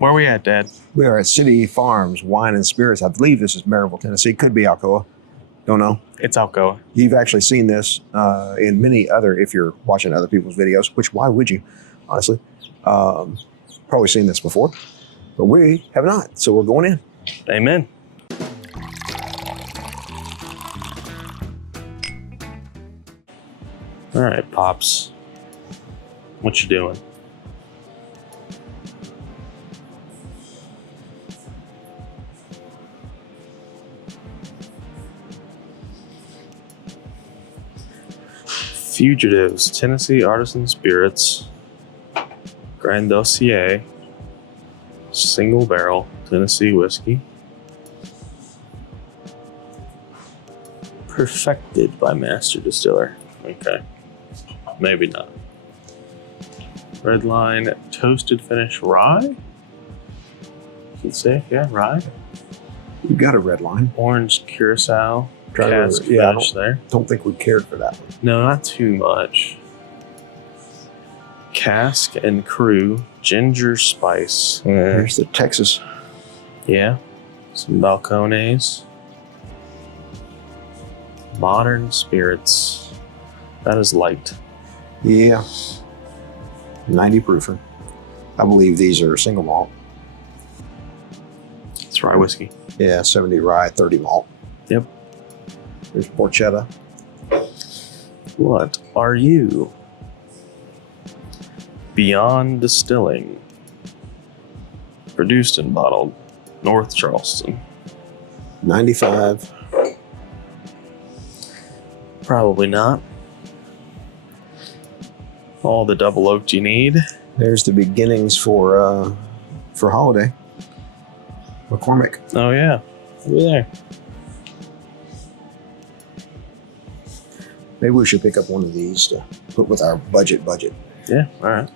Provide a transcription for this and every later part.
Where are we at, Dad? We are at City Farms Wine and Spirits. I believe this is Maryville, Tennessee. Could be Alcoa. Don't know. It's Alcoa. You've actually seen this in many other, if you're watching other people's videos, which why would you, honestly? Probably seen this before, but we have not. So we're going in. Amen. All right, Pops. What you doing? Fugitives, Tennessee Artisan Spirits, Grand Dossier, single barrel Tennessee whiskey. Perfected by master distiller. Okay. Maybe not. Red line, toasted finish rye. You could say, yeah, rye. You got a red line. Orange curacao. Cask yeah, finish there. Don't think we cared for that one. No, not too much. Cask and Crew, ginger spice. Here's the Texas. Yeah. Some balcones. Modern spirits. That is light. Yeah. 90 proofer. I believe these are single malt. It's rye whiskey. Yeah, 70 rye, 30 malt. Yep. There's porchetta. What are you? Beyond Distilling. Produced and bottled. North Charleston. 95. Probably not. All the double oaked you need. There's the beginnings for holiday. McCormick. Oh yeah, over there. Maybe we should pick up one of these to put with our budget. Yeah, all right.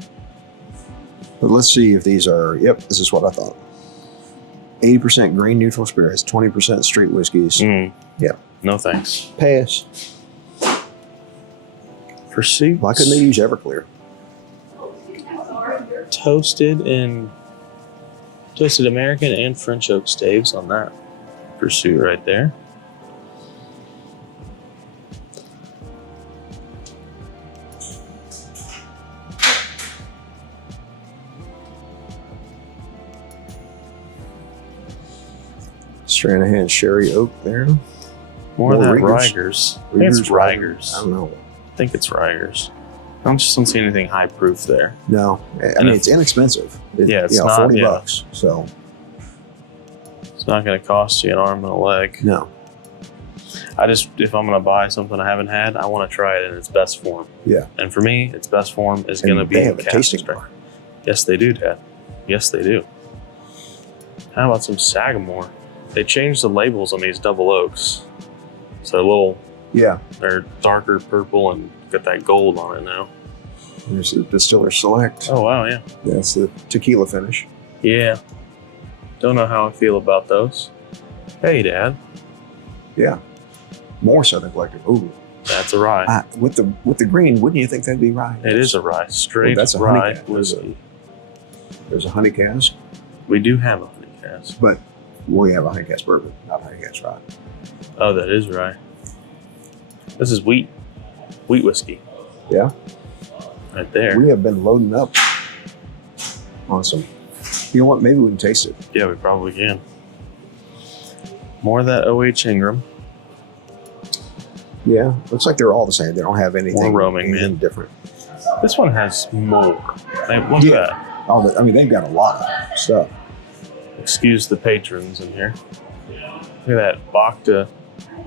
But let's see if these are, yep, this is what I thought. 80% grain neutral spirits, 20% straight whiskeys. Yep. No thanks. Pass. Pursuit. Why couldn't they use Everclear? Toasted American and French oak staves on that Pursuit right there. Stranahan Sherry Oak there. More of that Riegers. Rigers. I think it's Rigers. I don't know. I think it's Rigers. I don't see anything high proof there. No, I mean, it's inexpensive. It's not, 40 bucks. So it's not going to cost you an arm and a leg. no. If I'm going to buy something I haven't had, I want to try it in its best form. Yeah. And for me, its best form is going to be they have a cask tasting strength. bar. Yes, they do, Dad. Yes, they do. How about some Sagamore? They changed the labels on these double oaks. So they're darker purple and got that gold on it now. There's the Distiller Select. Oh, wow, yeah. That's the tequila finish. Yeah. Don't know how I feel about those. Hey, Dad. Yeah. More Southern Collective. Ooh. That's a rye. With the green, wouldn't you think that'd be rye? It is a rye. Straight that's a rye honey whiskey. There's a honey cask, We do have a honey cask. but we have a honey cask bourbon, not honey cask rye. Oh, that is rye. This is wheat whiskey. Yeah. Right there. We have been loading up on some. You know what? Maybe we can taste it. Yeah, we probably can. More of that OH Ingram. Yeah. Looks like they're all the same. They don't have anything, More roaming, anything man. different. This one has more. Hey, look at that. I mean, they've got a lot of stuff. Excuse the patrons in here. Look at that Bacta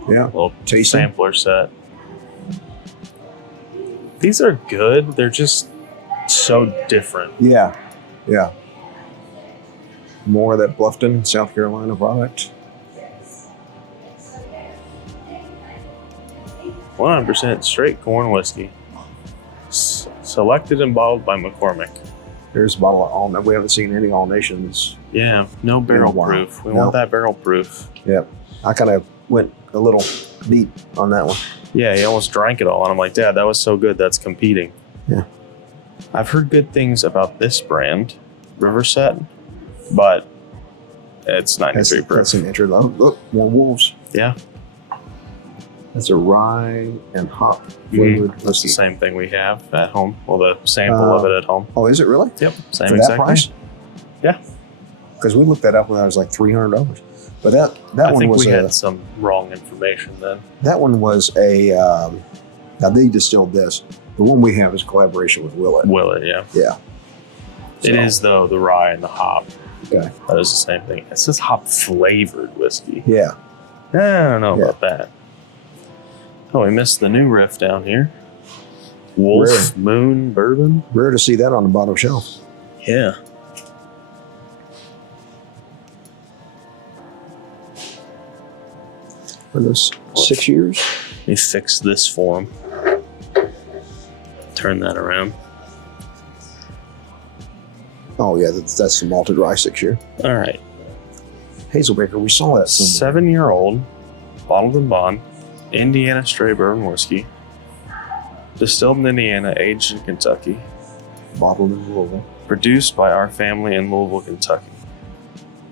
Yeah. little Tasting. sampler set. These are good. They're just so different. Yeah. Yeah. More of that Bluffton, South Carolina product. 100% straight corn whiskey. Selected and bottled by McCormick. There's a bottle of all. We haven't seen any All Nations. Yeah, no barrel Wow. proof. We No. want that barrel proof. Yep. I kind of went a little deep on that one. Yeah, he almost drank it all. And I'm like, Dad, that was so good. That's competing. Yeah. I've heard good things about this brand, Riverset. but it's 93 proof. That's an entry level. Look, more wolves. Yeah. That's a rye and hop flavored whiskey. That's the same thing we have at home. Well, the sample of it at home. Oh, is it really? Yep. Same For exact that price? thing. Yeah. Because we looked that up when I was like $300. But that I one think was we had some wrong information then. That one was a. Now they distilled this. The one we have is a collaboration with Willet. Willet, yeah. Yeah. It is though the rye and the hop. Okay. That is the same thing. It says hop flavored whiskey. Yeah. I don't know about that. Oh, we missed the new riff down here. Wolf Moon Bourbon. Rare to see that on the bottom shelf. Yeah. For those 6 years. Let me fix this for him. Turn that around. Oh yeah, that's the malted rye 6 year. All right. Hazelbaker, we saw that somewhere. 7-year-old, bottled and bond, Indiana straight bourbon whiskey, distilled in Indiana, aged in Kentucky, Bottled in Louisville. produced by our family in Louisville, Kentucky.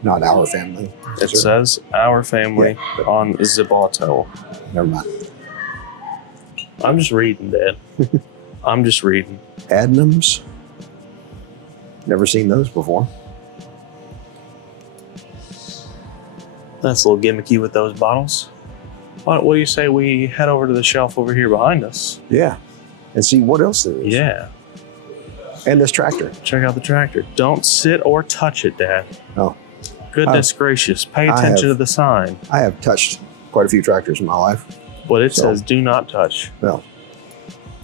Not our family. It says our family on the bottle. Never mind. I'm just reading, Dad. I'm just reading. Adnams. Never seen those before. That's a little gimmicky with those bottles. What do you say we head over to the shelf over here behind us? Yeah. And see what else there is. Yeah. And this tractor. Check out the tractor. Don't sit or touch it, Dad. Oh. Goodness gracious. Pay attention to the sign. I have touched quite a few tractors in my life. But it says do not touch. No.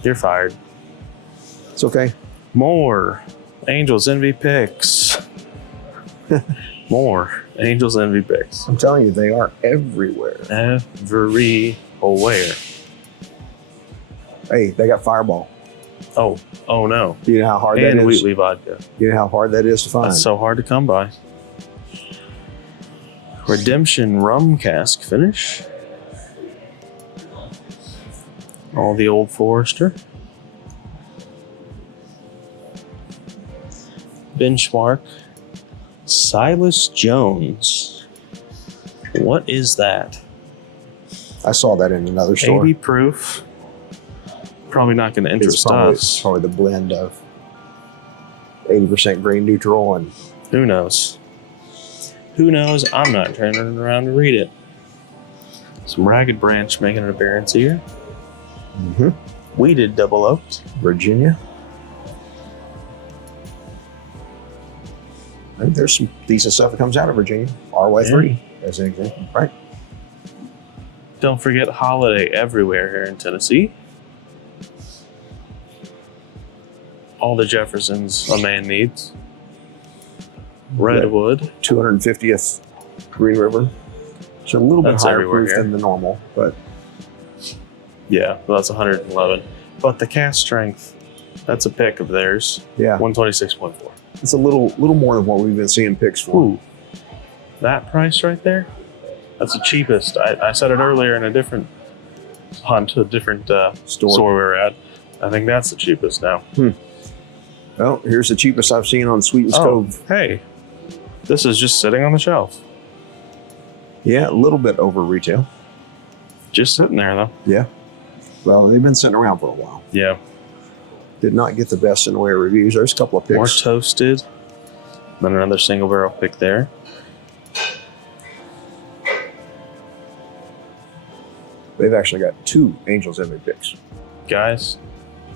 You're fired. It's okay. More Angels Envy picks. More Angels Envy picks. I'm telling you, they are everywhere. Everywhere. Hey, they got Fireball. Oh no. Do you know how hard that is? And Wheatley vodka. You know how hard that is to find? That's so hard to come by. Redemption rum cask finish. All the Old Forester. Benchmark. Silas Jones. What is that? I saw that in another store. 80 proof. Probably not going to interest us. It's probably the blend of 80% grain neutral and... Who knows? Who knows? I'm not turning around to read it. Some Ragged Branch making an appearance here. Mm-hmm. Weeded double oaked. Virginia. I think there's some decent stuff that comes out of Virginia. RY3 as an example, right? Don't forget Holiday everywhere here in Tennessee. All the Jeffersons a man needs. Redwood. 250th Green River. It's a little bit That's higher everywhere proof here. than the normal, but Yeah, well, that's 111. But the cast strength, that's a pick of theirs. yeah, 126.4. it's a little more than what we've been seeing picks for. Ooh, that price right there, that's the cheapest. I said it earlier in a different hunt, a different store we were at. I think that's the cheapest now. Well, here's the cheapest I've seen on Sweetens Cove. Hey, this is just sitting on the shelf. Yeah, a little bit over retail. Just sitting there, though. Yeah. Well, they've been sitting around for a while. Yeah. Did not get the best in the way of reviews. There's a couple of picks. More toasted. Then another single barrel pick there. They've actually got 2 Angels Envy picks. Guys,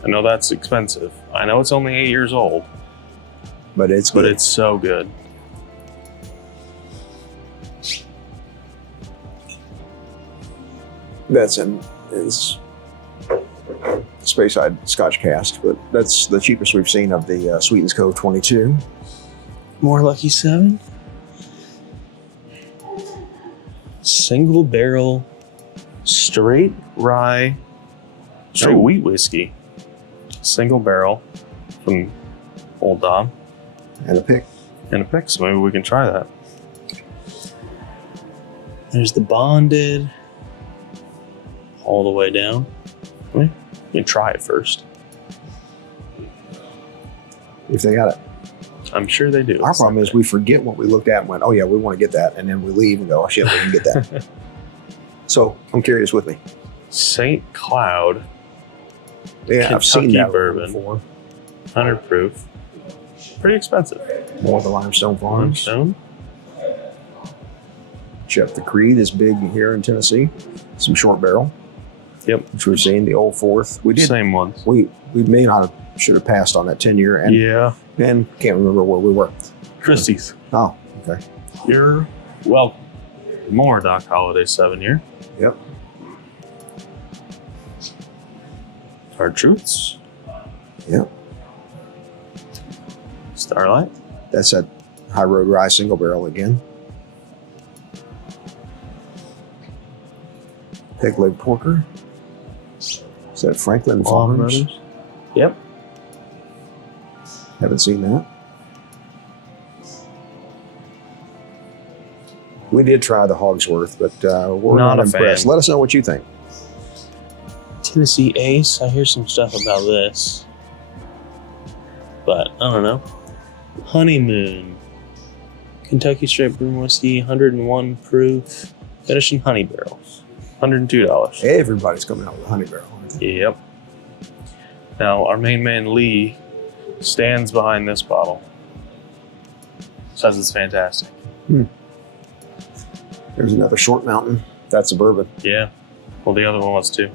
I know that's expensive. I know it's only 8 years old. But it's good. But it's so good. That's in Speyside Scotch cast, but that's the cheapest we've seen of the Sweetens Cove 22. More Lucky 7. Single barrel, straight rye, straight wheat whiskey. Single barrel from Old Dom. And a pick. And a pick, so maybe we can try that. There's the bonded. All the way down. You can try it first. If they got it. I'm sure they do. Our problem is we forget what we looked at and went, oh, yeah, we want to get that. And then we leave and go, oh, shit, we can get that. So I'm curious with me. St. Cloud. Yeah, Kentucky I've seen that bourbon. before. 100 proof. Pretty expensive. More of the Limestone Farms. Limestone. Jeff the Creed is big here in Tennessee. Some short barrel. Yep. Which we've seen, the Old Fourth. We did. Same ones. We may not have, should have passed on that 10-year. And, yeah. And can't remember where we were. Christie's. Oh, okay. You're welcome. More Doc Holliday 7-year. Yep. Our Truths. Yep. Starlight. That's that High Road Rye single barrel again. Peg Leg Porker. Is that Franklin Farms? Yep. Haven't seen that. We did try the Hogsworth, but we're not impressed. Fan. Let us know what you think. Tennessee Ace. I hear some stuff about this, but I don't know. Honeymoon. Kentucky Straight Bourbon Whiskey, 101 proof, finished in honey barrels. $102. Everybody's coming out with a honey barrel. Yep. Now, our main man, Lee, stands behind this bottle. Says it's fantastic. There's another Short Mountain. That's a bourbon. Yeah. Well, the other one was too.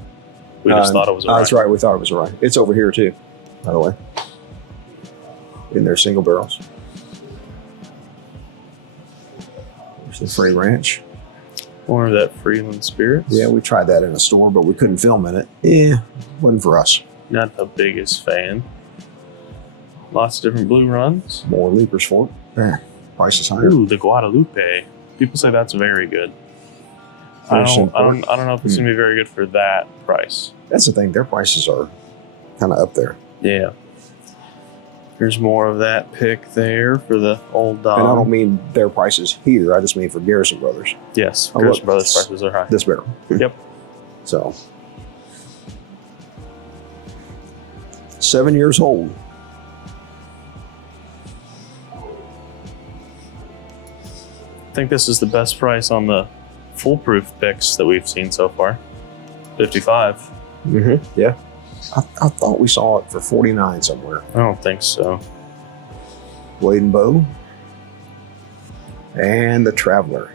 We just thought it was a rye. That's right. We thought it was a rye. It's over here too, by the way. In their single barrels. There's the Frey Ranch. More of that Freeland Spirits. Yeah, we tried that in a store, but we couldn't film in it. Yeah, wasn't for us. Not the biggest fan. Lots of different blue runs. More Leapers for it. Yeah, price is higher. Ooh, the Guadalupe. People say that's very good. I don't know if it's gonna be very good for that price. That's the thing. Their prices are kind of up there. Yeah. There's more of that pick there for the old Dom. And I don't mean their prices here. I just mean for Garrison Brothers. Yes, Garrison Brothers prices are high. This barrel. Yep. So, 7 years old. I think this is the best price on the foolproof picks that we've seen so far. 55. Yeah. I thought we saw it for 49 somewhere. I don't think so. Blade and Bow. And the Traveler.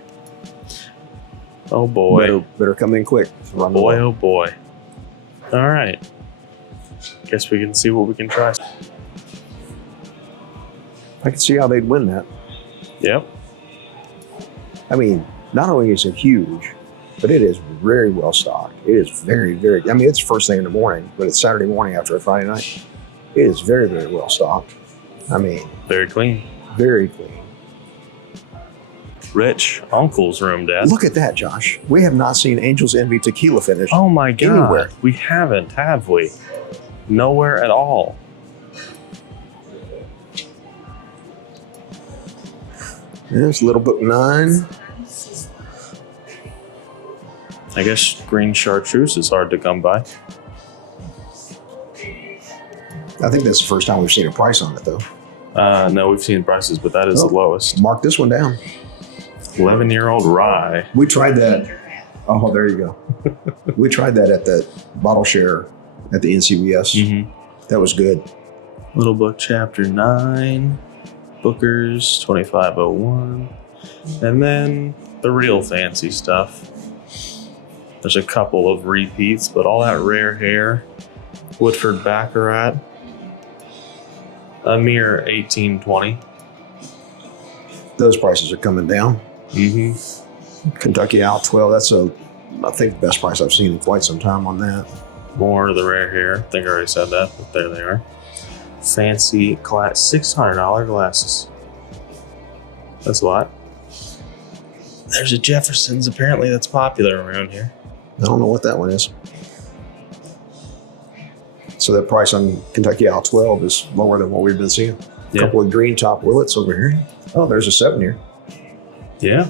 Oh boy. Better come in quick. Boy, oh boy. All right. Guess we can see what we can try. I can see how they'd win that. Yep. I mean, not only is it huge, but it is very well stocked. It is very, very, I mean, it's first thing in the morning, but it's Saturday morning after a Friday night. It is very, very well stocked. I mean, very clean. Very clean. Rich uncle's room, Dad. Look at that, Josh. We have not seen Angel's Envy tequila finish. Oh my God. Anywhere. We haven't, have we? Nowhere at all. There's Little Book 9. I guess green chartreuse is hard to come by. I think that's the first time we've seen a price on it, though. No, we've seen prices, but that is the lowest. Mark this one down. 11-year-old rye. We tried that. Oh, there you go. We tried that at the bottle share at the NCBS. That was good. Little Book Chapter 9. Booker's 2501. And then the real fancy stuff. There's a couple of repeats, but all that rare hair. Woodford Baccarat. A mere $18.20. Those prices are coming down. Kentucky Owl 12. That's I think the best price I've seen in quite some time on that. More of the rare hair. I think I already said that, but there they are. Fancy class, $600 glasses. That's a lot. There's a Jefferson's apparently that's popular around here. I don't know what that one is. So that price on Kentucky Owl 12 is lower than what we've been seeing. A couple of green top Willets over here. Oh, there's a 7-year. Yeah.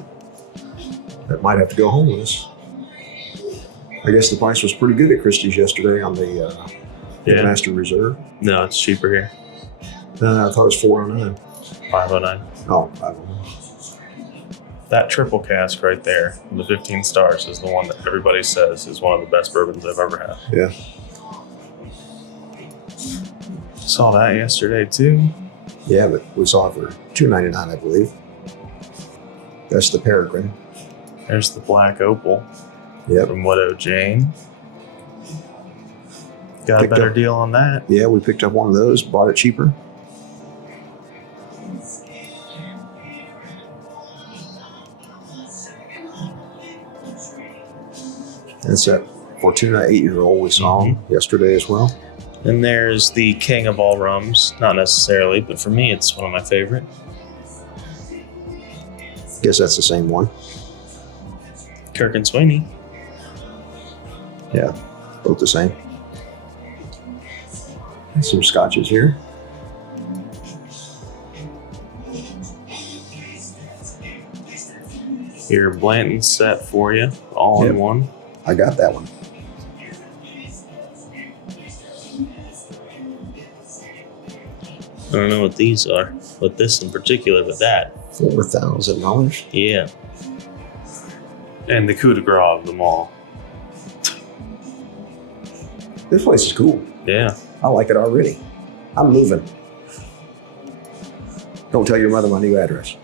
That might have to go home with us. I guess the price was pretty good at Christie's yesterday on the Master Reserve. No, it's cheaper here. I thought it was $409. 509. Oh, I don't know. That triple cask right there, the 15 stars, is the one that everybody says is one of the best bourbons I've ever had. Yeah. Saw that yesterday too. Yeah, but we saw it for $2.99, I believe. That's the Peregrine. There's the Black Opal. Yep. From Widow Jane. Got Picked a better up- deal on that. Yeah, we picked up one of those, bought it cheaper. That's that Fortuna 8-year-old we saw yesterday as well. And there's the king of all rums. Not necessarily, but for me, it's one of my favorite. Guess that's the same one. Kirk and Sweeney. Yeah, both the same. And some scotches here. Your Blanton set for you, all in one. I got that one. I don't know what these are, but this in particular, but that. $4,000. Yeah. And the coup de grace of them all. This place is cool. Yeah. I like it already. I'm moving. Don't tell your mother my new address.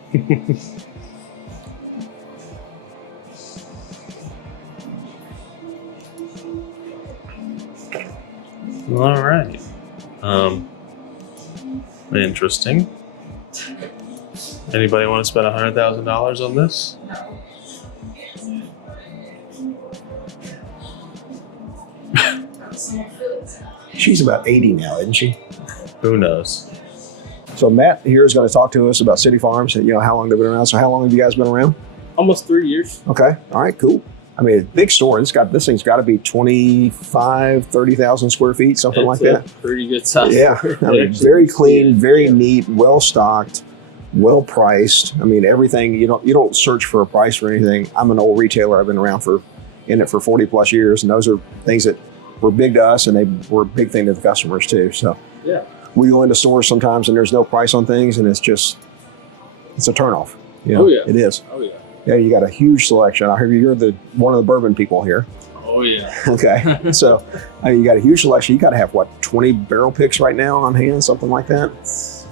All right. Interesting. Anybody want to spend $100,000 on this? She's about 80 now, isn't she? Who knows? So Matt here is going to talk to us about City Farms and, how long they've been around. So how long have you guys been around? Almost 3 years. Okay. All right, cool. I mean, a big store. This thing's got to be 25, 30,000 square feet, something like that. Pretty good size. Yeah. I mean, very clean, very neat, well stocked, well priced. I mean, everything. You don't search for a price for anything. I'm an old retailer. I've been around in it for 40 plus years, and those are things that were big to us, and they were a big thing to the customers too. So yeah, we go into stores sometimes, and there's no price on things, and it's a turnoff. Oh yeah, it is. Oh yeah. Yeah, you got a huge selection. I hear you're one of the bourbon people here. Oh yeah. Okay, so you got a huge selection. You got to have 20 barrel picks right now on hand, something like that. It's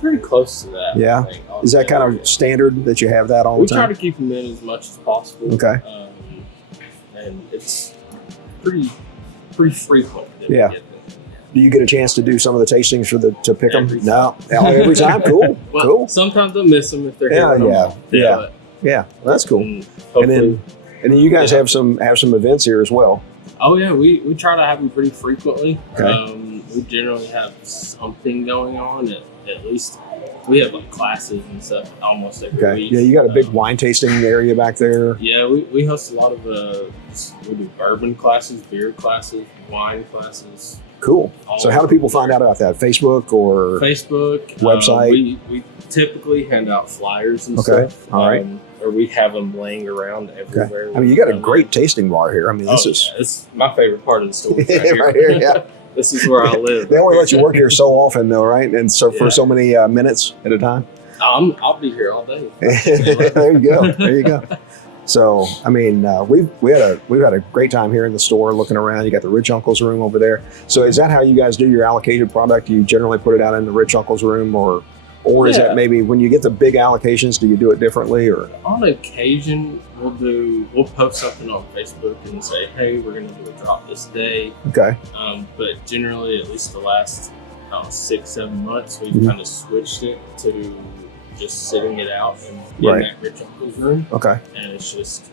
pretty close to that. Yeah. I think, Is that kind of standard that you have that all we the time? try to keep them in as much as possible. Okay. And it's pretty frequent. That Yeah. we get them. Do you get a chance to do some of the tastings to pick them? Every No, every time. Cool, Well, cool. Sometimes I miss them if they're Yeah, here. yeah. But, Yeah, well, that's cool. hopefully, And then you guys have some events here as well. oh yeah, we try to have them pretty frequently. Okay. We generally have something going on at least. We have like classes and stuff almost every week. Yeah, you got a big wine tasting area back there. Yeah, we host a lot of we do bourbon classes, beer classes, wine classes. Cool. So how do people find out about that? Facebook or Facebook website? We typically hand out flyers and Okay. stuff. All right. Or we have them laying around everywhere. I mean, you got a great tasting bar here. I mean, this is it's my favorite part of the store. Right right here. Yeah. This is where I live. They only let you work here so often, though, right? And so for Yeah. so many minutes at a time. I'll be here all day. There you go. There you go. So, I mean, we've had a great time here in the store looking around. You got the Rich Uncle's room over there. So, is that how you guys do your allocated product? Do you generally put it out in the Rich Uncle's room, or is that maybe when you get the big allocations, do you do it differently? Or On occasion, we'll post something on Facebook and say, "Hey, we're going to do a drop this day." Okay. But generally, at least the last 6-7 months, we've kind of switched it to just sitting it out in that Rich Uncle's room. Okay. And it's just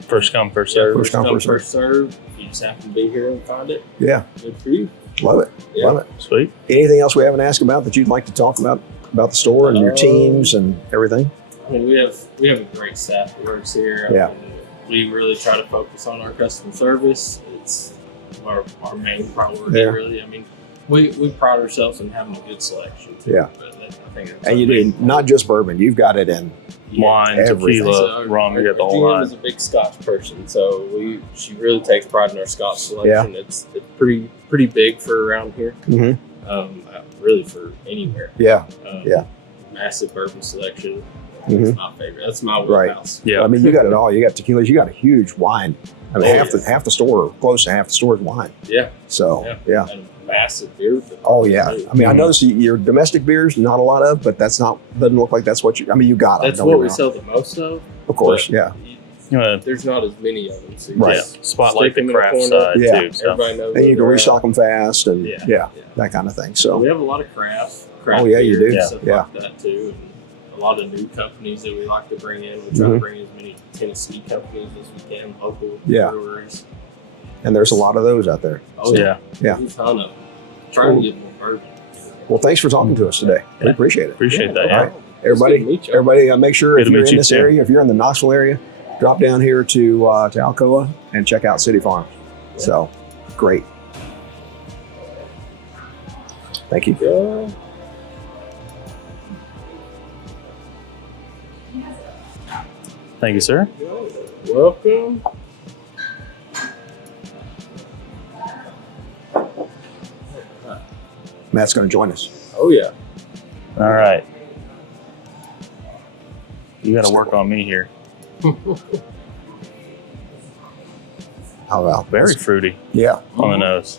First come, first serve. First come, first serve. You just happen to be here and find it. Yeah. Good for you. Love it. Yeah. Love it. Sweet. Anything else we haven't asked about that you'd like to talk about the store and your teams and everything? I mean, we have a great staff that works here. Yeah. I mean, we really try to focus on our customer service. It's our main priority, really. I mean, we pride ourselves in having a good selection too. Yeah. But I think that's And you do not just bourbon, you've got it in Wine, everything. tequila, rum, you got the whole GM line. is a big Scotch person, so she really takes pride in our Scotch selection. It's pretty big for around here. Mm-hmm. Really for anywhere. Yeah. massive bourbon selection. Mhm. That's my favorite. That's my wheelhouse. Yeah. I mean, you got it all. You got tequilas. You got a huge wine. I mean, Oh, half the store, close to half the store is wine. Yeah. So, yeah. And massive beer. Oh, yeah. I mean, I noticed your domestic beers, not a lot of, but doesn't look like that's what you, I mean, you got them. That's what we sell the most of. Of course, yeah. There's not as many of them. So you Right. just Spotlight stick the them in a craft corner. side Yeah. too. So. Everybody knows. And you can where restock them fast and, Yeah. that kind of thing. So So, we have a lot of craft Oh, yeah, you beer do. and stuff Yeah. like that too. And a lot of new companies that we like to bring in. We try to bring as many Tennessee companies as we can, local Yeah. breweries. and there's a lot of those out there. Oh yeah. Yeah. There's a ton of them. Trying to get more bourbon. Well, thanks for talking to us today. We Yeah. appreciate it. Appreciate that. no Yeah. problem. It's good to meet you. Everybody, make sure Good if to you're meet in you this too. area, if you're in the Knoxville area, drop down here to Alcoa and check out City Farm. So, great. Thank you. Yeah. Thank you, sir. Welcome. Matt's going to join us. Oh yeah. All right. You got to work on me here. How about Very fruity Yeah. on the nose.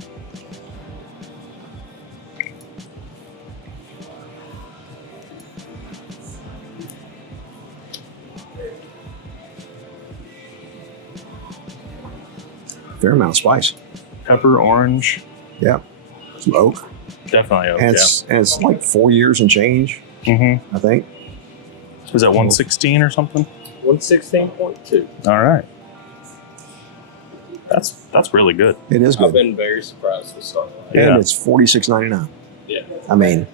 Fair amount of spice. Pepper, orange, Yeah. Some oak. definitely oak. And it's like 4 years and change, Mm-hmm. I think. Was that 116 or something? 116.2. All right. That's really good. It is I've good. been very surprised with Starlight. Yeah. And it's $46.99. Yeah. I mean,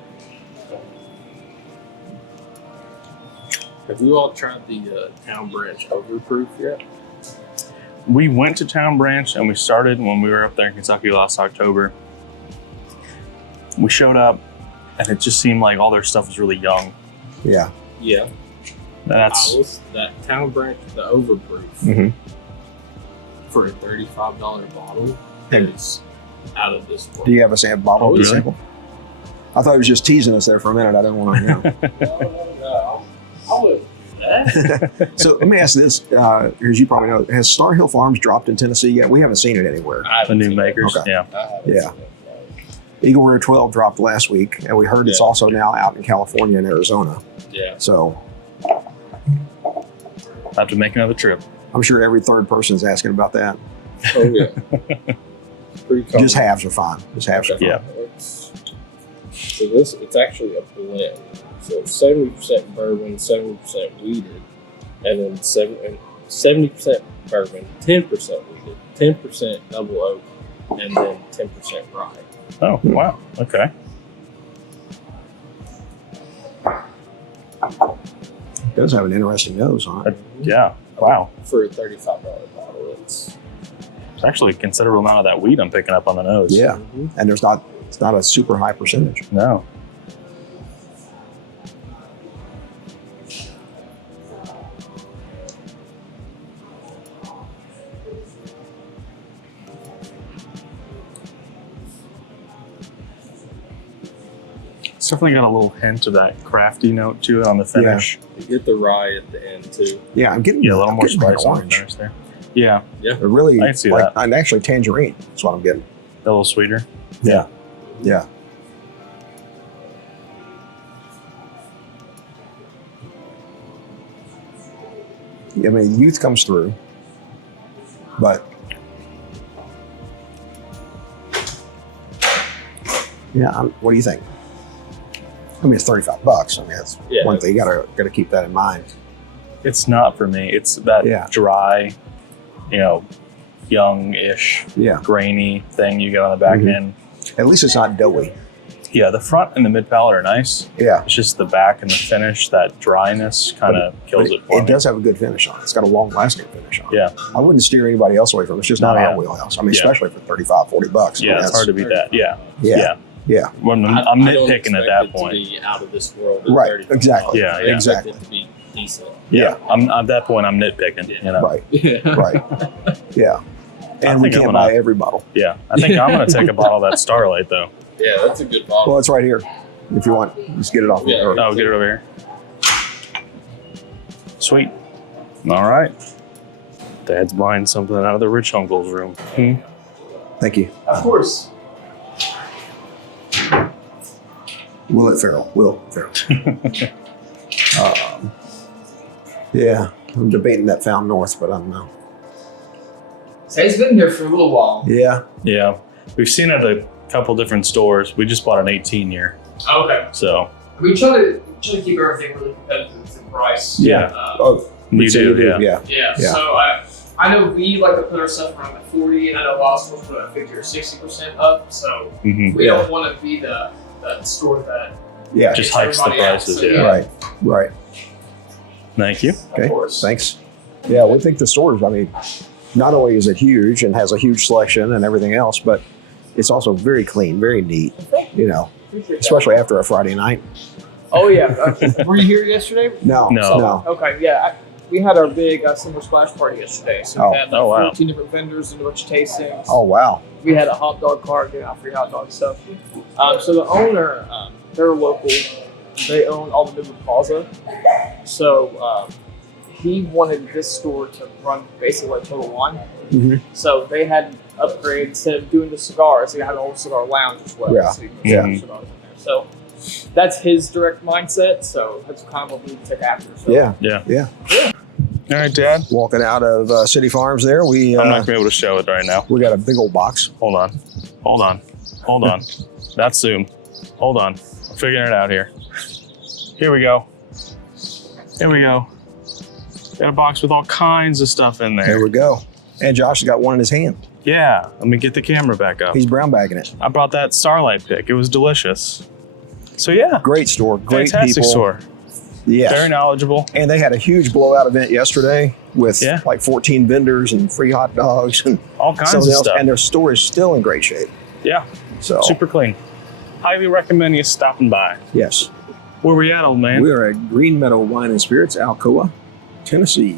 Have you all tried the Town Branch Overproof yet? We went to Town Branch and we started when we were up there in Kentucky last October. We showed up and it just seemed like all their stuff was really young. yeah. Yeah. That's That Town Branch, the Overproof, hmm for a $35 bottle And- is out of this world. Do you have a bottle Oh, of the really? sample? I thought he was just teasing us there for a minute. I didn't want to, No. I wouldn't do that. So let me ask this, as you probably know, has Star Hill Farms dropped in Tennessee yet? We haven't seen it anywhere. I the haven't new seen that. makers. Okay. Yeah. I haven't Yeah. seen that. Eagle Rare 12 dropped last week, and we heard it's Yeah. also now out in California and Arizona. Yeah. So I'll have to make another trip. I'm sure every third person's asking about that. Oh yeah. It's pretty common. Just halves are fine. Just halves are fine. Yeah. So it's actually a blend. So it's 70% bourbon, 70% weeded, and then 70% bourbon, 10% weeded, 10% double oak, and then 10% rye. Oh, wow. Okay. It does have an interesting nose on it. Yeah. Wow. For a $35 bottle, it's There's actually a considerable amount of that wheat I'm picking up on the nose. Yeah. And it's not a super high percentage. No. It's definitely got a little hint of that crafty note to it on the finish. You get the rye at the end too. Yeah, I'm getting Yeah, a little more getting that spice on the orange. finish there. Yeah, It really, I can see like, that. and actually tangerine. That's what I'm getting. a little sweeter. Yeah. Yeah. I mean, youth comes through, but yeah, what do you think? I mean, it's $35. I mean, that's Yeah. one thing. You gotta keep that in mind. It's not for me. It's that Yeah. dry, young-ish, Yeah. grainy thing you get on the back Mhm. end. At least it's not doughy. Yeah, the front and the mid palate are nice. Yeah. It's just the back and the finish, that dryness kind of kills But it for it me. does have a good finish on it. It's got a long-lasting finish on it. Yeah. I wouldn't steer anybody else away from it. It's just not No, our yeah. wheelhouse. I mean, Yeah. especially for $35-$40. I mean, Yeah, it's that's- hard to beat that. Yeah. Yeah. Yeah. When I'm I don't nitpicking at expect that it point. to be out of this world. At Right, $35. exactly. Yeah, I yeah. expect Exactly. it to be decent. Yeah. I'm at that point. I'm nitpicking. Right. Yeah. Right. Yeah. And we think I'm can't gonna- buy every bottle. Yeah. I think I'm gonna take a bottle of that Starlight though. Yeah, that's a good bottle. Well, it's right here. If you want, just get it off. Yeah. Oh, get it over here. Sweet. All right. Dad's buying something out of the rich uncle's room. Thank you. Of course. Will Farrell. Yeah, I'm debating that Found North, but I don't know. So he's been here for a little while. Yeah. Yeah. We've seen it at a couple different stores. We just bought an 18 year. Okay. So. We try to keep everything really competitive in price. Yeah. You do, Yeah. So I know we like to put our stuff around at 40, and I know a lot of stores put at 50 or 60% up. So we don't want to be the store that just hikes the prices. So, Right. Thank you. Okay. Thanks. Yeah, we think the stores. I mean, not only is it huge and has a huge selection and everything else, but it's also very clean, very neat. You know, especially after a Friday night. Oh yeah. Were you here yesterday? No. Okay. Yeah. We had our big summer splash party yesterday. So we had 14 different vendors and a bunch of tastings. Oh wow. We had a hot dog cart, giving out free hot dog stuff. So the owner, they're local. They own all the Woodford Plaza. So he wanted this store to run basically like Total Wine. So they had upgrade instead of doing the cigars. They had a whole cigar lounge as well. Yeah. So you can get cigars in there. So that's his direct mindset. So that's kind of what we took after. So. Yeah. All right, Dad. Walking out of City Farms there, we I'm not gonna be able to show it right now. We got a big old box. Hold on. Not soon. Hold on. I'm figuring it out here. Here we go. Got a box with all kinds of stuff in there. There we go. And Josh has got one in his hand. Yeah. Let me get the camera back up. He's brown bagging it. I brought that Starlight pick. It was delicious. So yeah. Great store. Great Fantastic people. store. Yeah. Very knowledgeable. And they had a huge blowout event yesterday with like 14 vendors and free hot dogs and all kinds of stuff. And their store is still in great shape. Yeah. So super clean. Highly recommend you stopping by. Yes. Where we at, old man? We are at Green Meadow Wine and Spirits, Alcoa, Tennessee.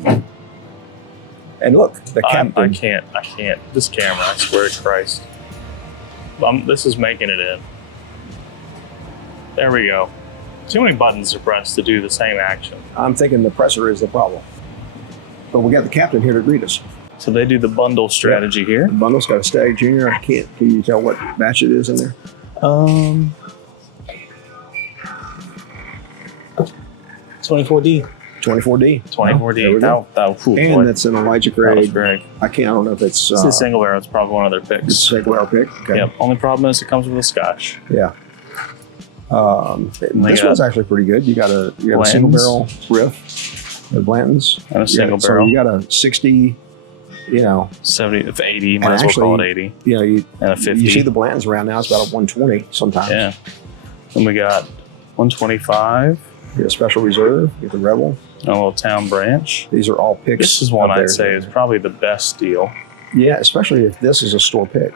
And look, the captain. I can't. This camera, I swear to Christ. This is making it in. There we go. Too many buttons to press to do the same action. I'm thinking the presser is the problem. But we got the captain here to greet us. So they do the bundle strategy here. The bundle's got a Stag Junior. Can you tell what batch it is in there? 24D. 24D. 24D. And that's an Elijah Craig. Greg. I don't know if it's a single barrel. It's probably one of their picks. It's a single barrel pick. Okay. Yep. Only problem is it comes with a Scotch. Yeah. This one's actually pretty good. You got a single barrel riff, the Blantons, and a single barrel. So you got a 60, 70, 80. Might as well call it 80. And a 50. You see the Blantons around now. It's about a 120 sometimes. Yeah. Then we got 125. You get a special reserve. You get the Rebel. A little Town Branch. These are all picks. This is one I'd say is probably the best deal. Yeah, especially if this is a store pick.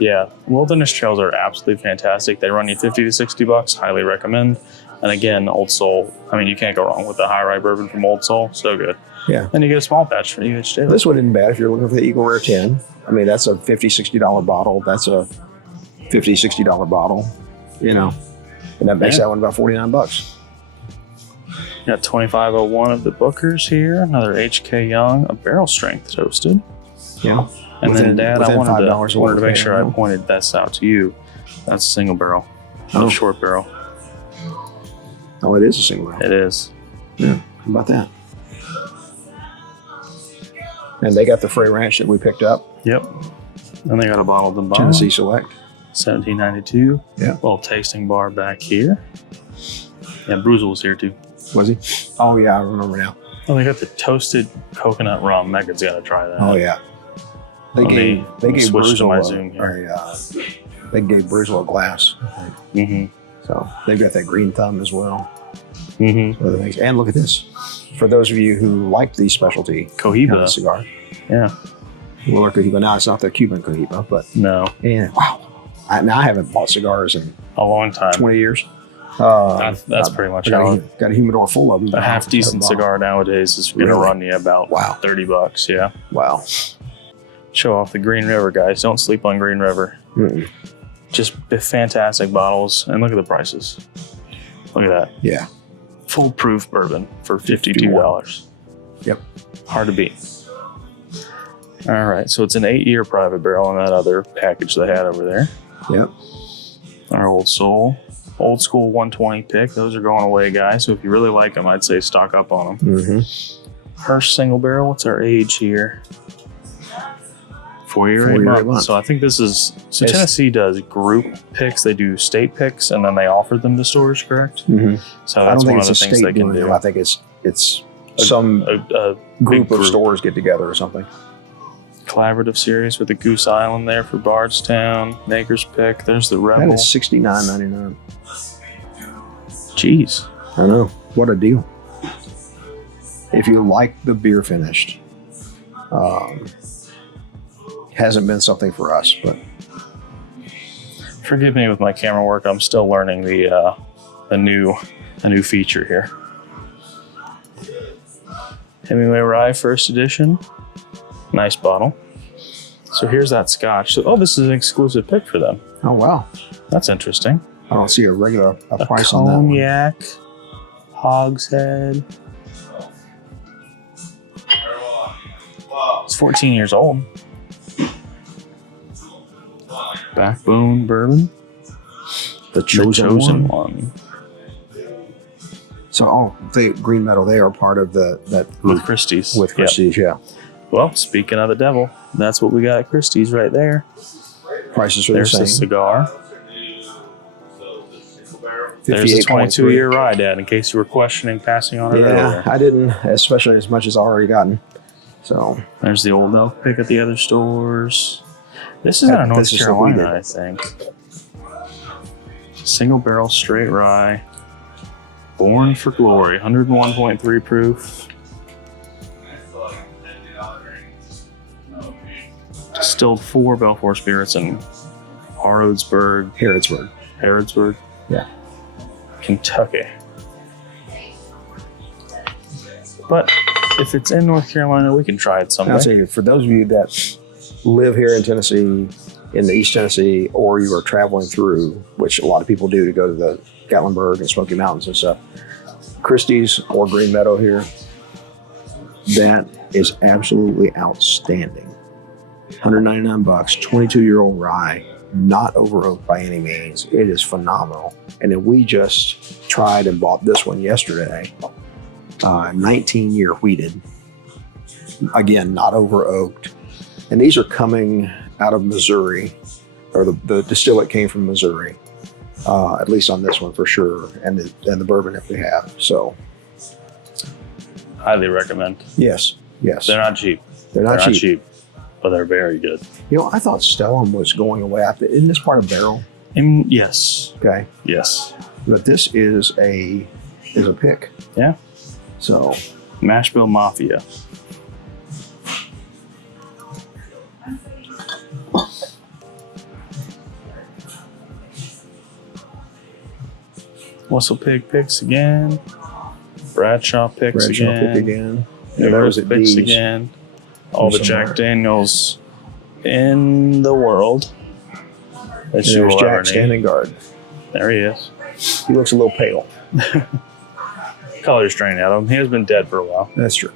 Yeah, Wilderness Trails are absolutely fantastic. They run you $50 to $60. Highly recommend. And again, Old Soul. I mean, you can't go wrong with the high rye bourbon from Old Soul. So good. Yeah. And you get a small batch for each too. This one isn't bad if you're looking for the Eagle Rare 10. I mean, that's a $50, $60 bottle. That's a $50, $60 bottle. And that makes that one about $49. Got 2501 of the Bookers here. Another HK Young, a barrel strength toasted. Yeah. And then, Dad, I wanted to make sure I pointed this out to you. That's a single barrel, not a short barrel. Oh, it is a single barrel. It is. Yeah. How about that? And they got the Frey Ranch that we picked up. Yep. And they got a bottle of the bottom. Tennessee Select. 1792. Yeah. Little tasting bar back here. Yeah, brewzle was here too. Was he? Oh, yeah, I remember now. Oh, they got the toasted coconut rum. Megan's got to try that. Oh, yeah. They gave Brewzle they gave Brewzle a glass. So they've got that green thumb as well. And look at this. For those of you who like the specialty Cohiba cigar. Yeah. Well, Cohiba. Now it's not the Cuban Cohiba, but no. And wow. I haven't bought cigars in a long time. 20 years. That's pretty much got a humidor full of them. A half decent cigar nowadays is going to run you about $30. Yeah. Wow. Show off the Green River, guys. Don't sleep on Green River. Just fantastic bottles. And look at the prices. Look at that. Yeah. Full proof bourbon for $52. Yep. Hard to beat. All right, so it's an 8-year private barrel in that other package they had over there. Yep. Our old school 120 pick. Those are going away, guys. So if you really like them, I'd say stock up on them. Mm-hmm. Hirsch single barrel. What's our age here? 4 year, 8 months. So I think this is. So Tennessee does group picks. They do state picks, and then they offer them to stores. Correct. Mm-hmm. So that's one of the things they can do. I think it's some group of stores get together or something. Collaborative series with the Goose Island there for Bardstown. Maker's Pick. There's the Rebel. That is $69.99. Jeez. I know. What a deal. If you like the beer finished, hasn't been something for us, but forgive me with my camera work. I'm still learning the new feature here. Hemingway Rye First Edition. Nice bottle. So here's that Scotch. So, this is an exclusive pick for them. Oh, wow. That's interesting. I don't see a price on that one. Cognac, Hogshead. It's 14 years old. Backbone Bourbon. The chosen one. one. So, the Green Meadow, they are part of that group. With Christie's. With Christie's, yeah. Well, speaking of the devil, that's what we got at Christie's right there. Prices are There's the same. the cigar. There's the 22-year rye, Dad, in case you were questioning passing on it earlier. I didn't, especially as much as I've already gotten. So there's the Old Elk pick at the other stores. This is out of North Carolina, I think. Single barrel straight rye. Born for Glory, 101.3 proof. Distilled 4 Belfour spirits in Harrodsburg. Harrodsburg. Yeah. Kentucky. But if it's in North Carolina, we can try it someday. I'll tell you, for those of you that live here in Tennessee, in the East Tennessee, or you are traveling through, which a lot of people do to go to the Gatlinburg and Smoky Mountains and stuff, Christie's or Green Meadow here, that is absolutely outstanding. $199, 22-year-old rye, not over oak by any means. It is phenomenal. And then we just tried and bought this one yesterday, 19-year wheated. Again, not over oaked. And these are coming out of Missouri, or the distillate came from Missouri, at least on this one for sure, and the bourbon if we have. So, highly recommend. Yes. They're not cheap. They're not cheap. But they're very good. I thought Stellum was going away. Isn't this part of barrel? Yes. Okay. Yes. But this is a pick. Yeah. So, Mash Bill Mafia. Whistle Pig picks again. Bradshaw picks again. There's picks again. All the Jack Daniels in the world. There's Jack standing guard. There he is. He looks a little pale. Color's draining out of him. He has been dead for a while. That's true.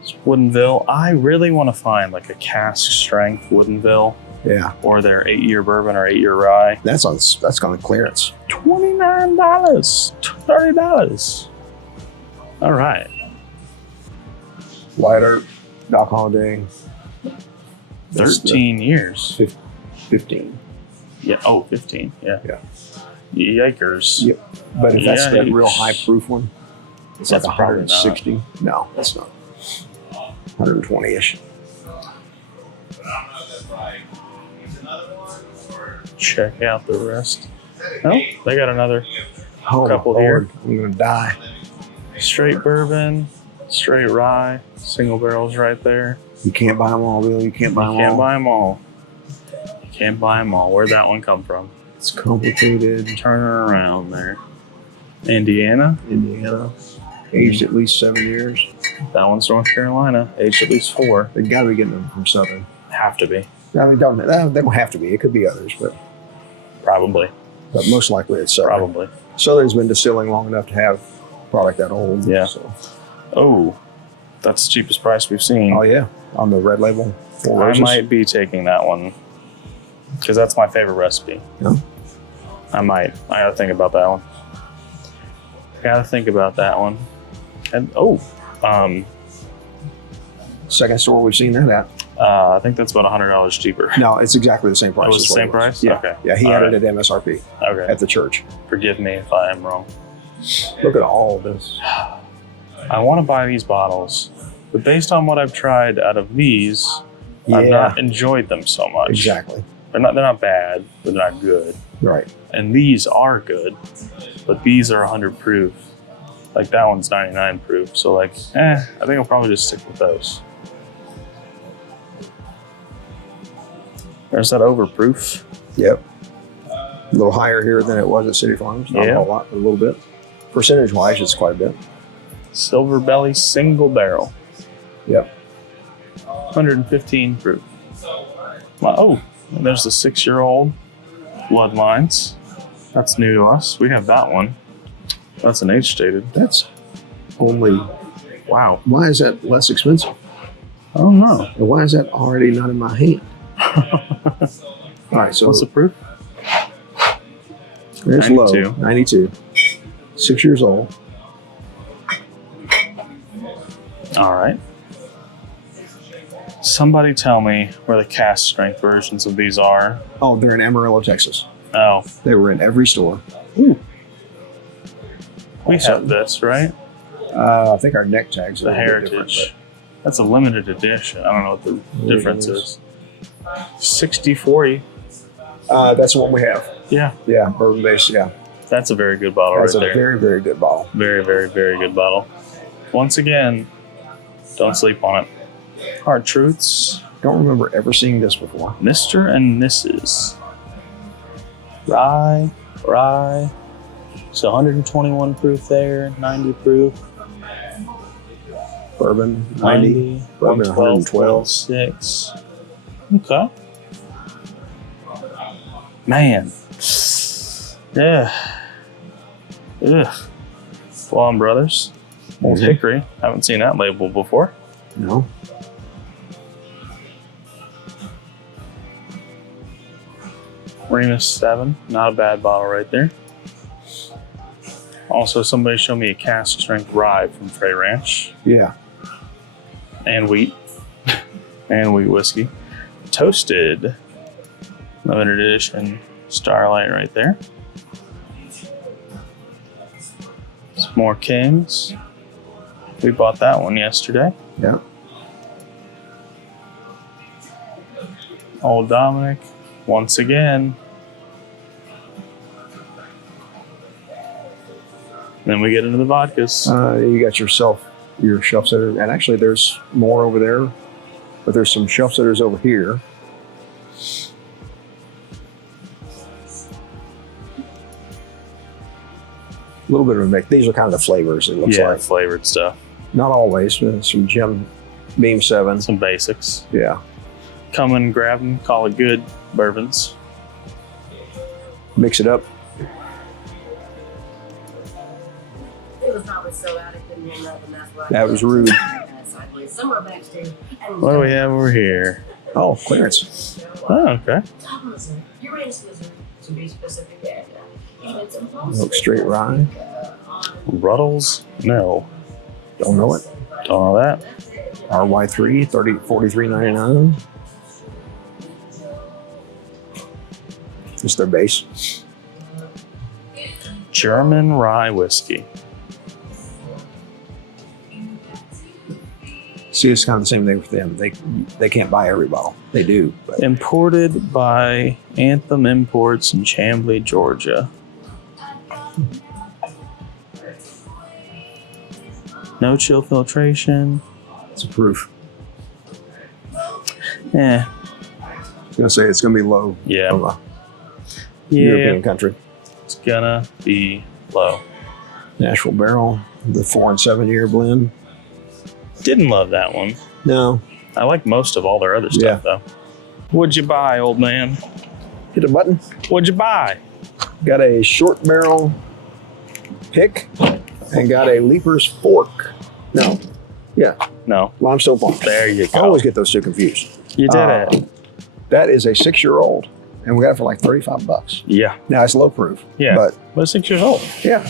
It's Woodinville. I really want to find like a cask strength Woodinville. Yeah. Or their 8-year bourbon or 8-year rye. That's going to clearance. $29. $30. All right. White Doc Holiday. 13 years. 15. Yeah. 15. Yeah. Yikers. Yep. But if that's that real high proof one, it's like 160. No, that's not. 120-ish. Check out the rest. Oh, they got another couple here. I'm going to die. Straight bourbon, straight rye, single barrels right there. You can't buy them all, Bill. You can't buy them all. You can't buy them all. Where'd that one come from? It's complicated. Turn her around there. Indiana. Aged at least 7 years. That one's North Carolina. Aged at least 4. They got to be getting them from Southern. Have to be. I mean, they don't have to be. It could be others, but Probably. most likely it's Southern. Probably. Southern's been distilling long enough to have product that old. Yeah. So. Oh, that's the cheapest price we've seen. Oh yeah, on the red label. Four I Roses. might be taking that one because that's my favorite recipe. Yeah. I gotta think about that one. And Second store we've seen that at. I think that's about $100 cheaper. No, it's exactly the same price. It was as the what same it price? Yeah. Okay. Yeah, he All had right. it at MSRP Okay. at the church. Forgive me if I am wrong. Look at all of this. I want to buy these bottles, but based on what I've tried out of these, I've not enjoyed them so much. Exactly. They're not bad, but they're not good. Right. And these are good, but these are 100 proof. Like that one's 99 proof. So I think I'll probably just stick with those. There's that overproof. Yep. A little higher here than it was at City Farms. Not a whole lot, but a little bit. Percentage-wise, it's quite a bit. Silver Belly single barrel. Yep. 115 proof. Oh, and there's the 6-year-old Bloodlines. That's new to us. We have that one. That's an age-stated. That's only... Wow. Why is that less expensive? I don't know. And why is that already not in my hand? All right, so what's the proof? It's 92. low. 92. 6 years old. All right. Somebody tell me where the cast strength versions of these are. Oh, they're in Amarillo, Texas. Oh. They were in every store. Ooh. We have this, right? I think our neck tags are The a little bit different, Heritage. That's a limited edition. I don't know what the difference is. 60-40. That's the one we have. Yeah. Yeah, bourbon based, yeah. That's a very good bottle That's right a there. very, very good bottle. Very, very, very good bottle. Once again, don't sleep on it. Hard Truths. Don't remember ever seeing this before. Mr. and Mrs. Rye. So 121 proof there, 90 proof. Bourbon, 90. Bourbon, 112. 6. Okay. Man. Yeah. Ugh. Flawn Brothers. Old Hickory. Haven't seen that label before. No. Remus 7. Not a bad bottle right there. Also, somebody showed me a cask strength rye from Frey Ranch. Yeah. And wheat. And wheat whiskey. Toasted. Limited edition Starlight right there. Some more Kings. We bought that one yesterday. Yeah. Old Dominic. Once again. Then we get into the vodkas. You got your shelf setter, and actually there's more over there, but there's some shelf setters over here. A little bit of a mix. These are kind of the flavors, it looks like. Flavored stuff. Not always. Some Jim Beam 7. Some basics. Yeah. Come and grab them, call it good bourbons. Mix it up. That was rude. What do we have over here? Oh, clearance. Oh, okay. Look straight rye. Ruddles? No. Don't know it. Don't know that. RY3, 43.99. Just their base. German rye whiskey. See, it's kind of the same thing with them. They can't buy every bottle. They do. But. Imported by Anthem Imports in Chamblee, Georgia. No chill filtration. It's a proof. Yeah. I was going to say it's going to be low. Yeah. From a European country. It's gonna be low. Nashville Barrel, the 4 and 7 year blend. Didn't love that one. No. I like most of all their other stuff though. What'd you buy, old man? Hit a button. What'd you buy? Got a short barrel pick and got a Leaper's fork. No. Yeah. No. Limestone fork. There you go. I always get those two confused. You did it. That is a 6-year-old, and we got it for like $35. Yeah. Now it's low proof. Yeah. But it's 6 years old. yeah.